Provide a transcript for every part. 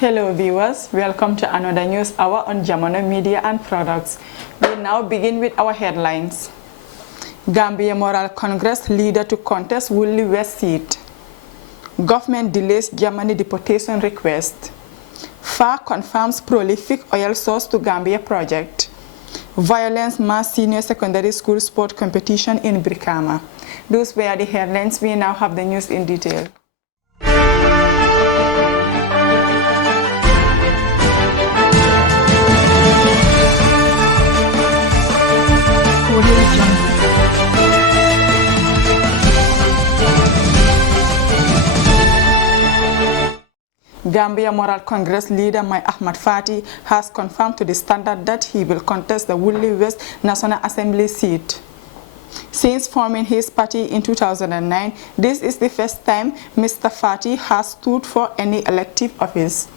Hello viewers, welcome to another news hour on Jamano Media and Products. We now begin with our headlines. Gambia Moral Congress leader to contest Woolly West seat. Government delays Germany deportation request. FAR confirms prolific oil source to Gambia project. Violence mass senior secondary school sport competition in Brikama. Those were the headlines. We now have the news in detail. Gambia Moral Congress leader Mai Ahmad Fati has confirmed to the Standard that he will contest the Woolly West National Assembly seat. Since forming his party in 2009, this is the first time Mr. Fati has stood for any elective office.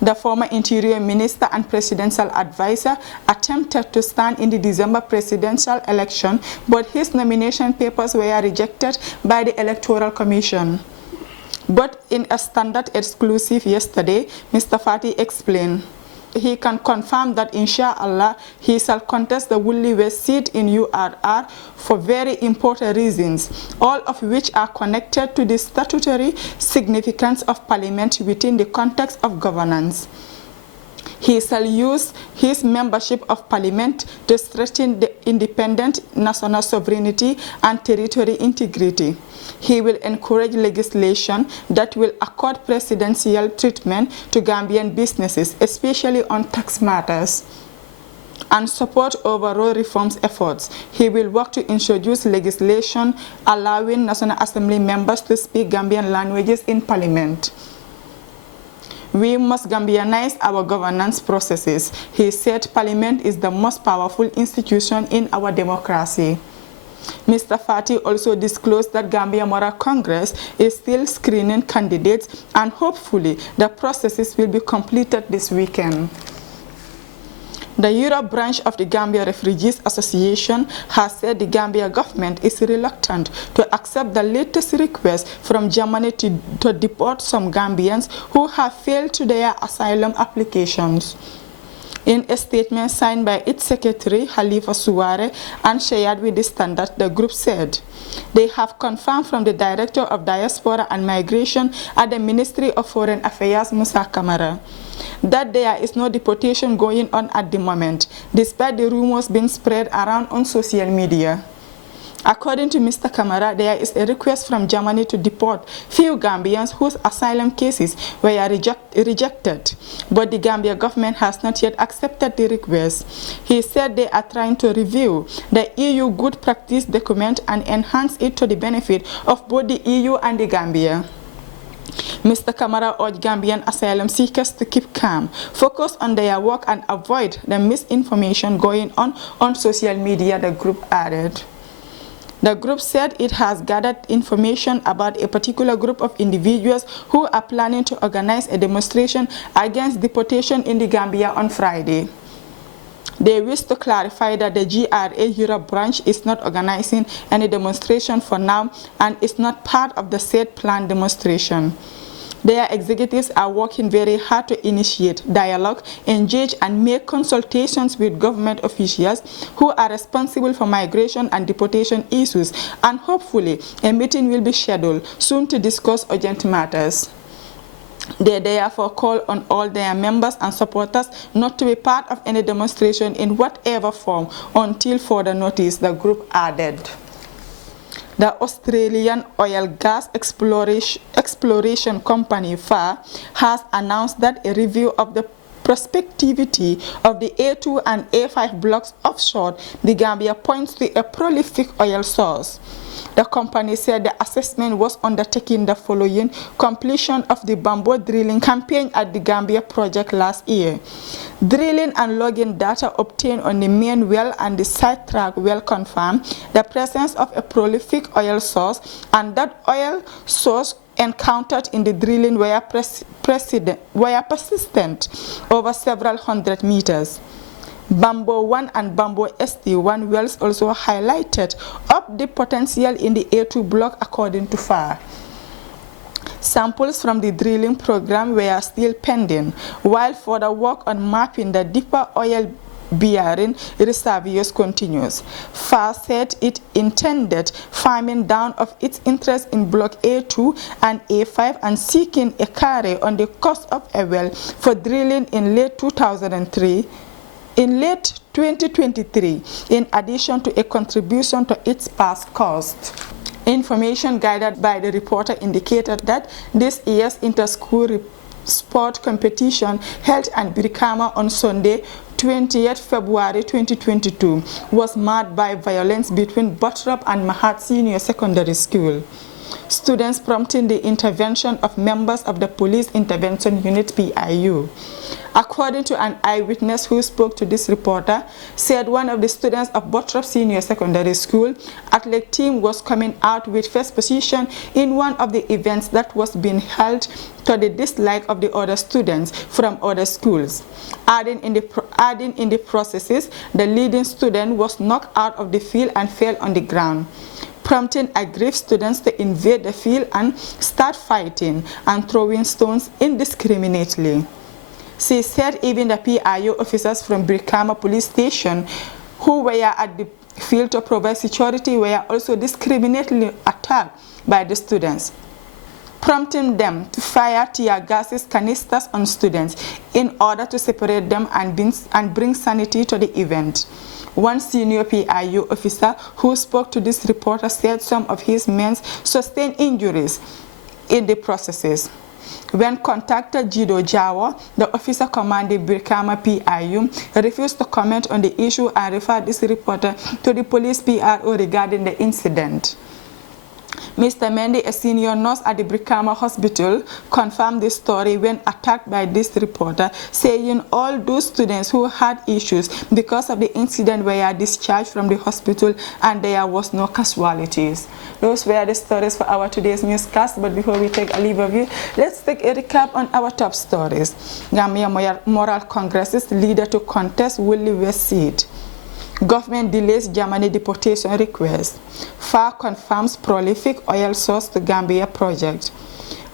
The former Interior Minister and Presidential Advisor attempted to stand in the December presidential election, but his nomination papers were rejected by the Electoral Commission. But in a Standard exclusive yesterday, Mr. Fati explained he can confirm that inshallah he shall contest the Woolly West seat in URR for very important reasons, all of which are connected to the statutory significance of Parliament within the context of governance. He shall use his membership of Parliament to strengthen the independent national sovereignty and territory integrity. He will encourage legislation that will accord presidential treatment to Gambian businesses, especially on tax matters, and support overall reforms efforts. He will work to introduce legislation allowing National Assembly members to speak Gambian languages in Parliament. We must Gambianize our governance processes. He said Parliament is the most powerful institution in our democracy. Mr. Fati also disclosed that Gambia Moral Congress is still screening candidates and hopefully the processes will be completed this weekend. The Europe branch of the Gambia Refugees Association has said the Gambia government is reluctant to accept the latest request from Germany to deport some Gambians who have failed to their asylum applications. In a statement signed by its secretary, Halifa Suware, and shared with the Standard, the group said they have confirmed from the Director of Diaspora and Migration at the Ministry of Foreign Affairs, Musa Kamara, that there is no deportation going on at the moment, despite the rumors being spread around on social media. According to Mr. Kamara, there is a request from Germany to deport few Gambians whose asylum cases were rejected, but the Gambia government has not yet accepted the request. He said they are trying to review the EU good practice document and enhance it to the benefit of both the EU and the Gambia. Mr. Kamara urged Gambian asylum seekers to keep calm, focus on their work and avoid the misinformation going on social media, the group added. The group said it has gathered information about a particular group of individuals who are planning to organize a demonstration against deportation in the Gambia on Friday. They wish to clarify that the GRA Europe branch is not organizing any demonstration for now and is not part of the said planned demonstration. Their executives are working very hard to initiate dialogue, engage and make consultations with government officials who are responsible for migration and deportation issues, and hopefully a meeting will be scheduled soon to discuss urgent matters. They therefore call on all their members and supporters not to be part of any demonstration in whatever form until further notice, the group added. The Australian oil gas exploration company FAR has announced that a review of the prospectivity of the A2 and A5 blocks offshore the Gambia points to a prolific oil source. The company said the assessment was undertaken the following completion of the bamboo drilling campaign at the Gambia project last year. Drilling and logging data obtained on the main well and the sidetrack well confirmed the presence of a prolific oil source, and that oil source encountered in the drilling were persistent over several hundred meters. Bamboo 1 and Bamboo ST1 wells also highlighted up the potential in the A2 block according to FAR. Samples from the drilling program were still pending, while further work on mapping the deeper oil bearing reservoirs continues. FAR said it intended farming down of its interest in Block A2 and A5 and seeking a carry on the cost of a well for drilling in late 2023. In late 2023, in addition to a contribution to its past cost. Information gathered by the reporter indicated that this year's inter-school sport competition held at Brikama on Sunday, 20th February 2022 was marred by violence between Buttrop and Mahat Senior Secondary School. Students prompting the intervention of members of the Police Intervention Unit PIU. According to an eyewitness who spoke to this reporter, said one of the students of Buttrop Senior Secondary School athletic team was coming out with first position in one of the events that was being held to the dislike of the other students from other schools. Adding in the processes, the leading student was knocked out of the field and fell on the ground, prompting aggrieved students to invade the field and start fighting and throwing stones indiscriminately. She said even the PIO officers from Brikama Police Station who were at the field to provide security were also discriminately attacked by the students, prompting them to fire tear gases canisters on students in order to separate them and bring sanity to the event. One senior PIU officer who spoke to this reporter said some of his men sustained injuries in the processes. When contacted Jido Jawa, the officer commanding Brikama PIU, refused to comment on the issue and referred this reporter to the police PRO regarding the incident. Mr. Mendy, a senior nurse at the Brikama Hospital, confirmed this story when attacked by this reporter, saying all those students who had issues because of the incident were discharged from the hospital and there was no casualties. Those were the stories for our today's newscast, but before we take a leave of you, let's take a recap on our top stories. Gambia Moral Congress's leader to contest Woolly West seat. Government delays Jamano deportation request. FAR confirms prolific oil source to Gambia project.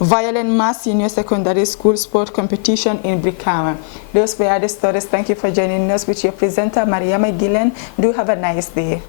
Violent mass senior secondary school sport competition in Brikama. Those were the stories. Thank you for joining us with your presenter, Mariama Gillen. Do have a nice day.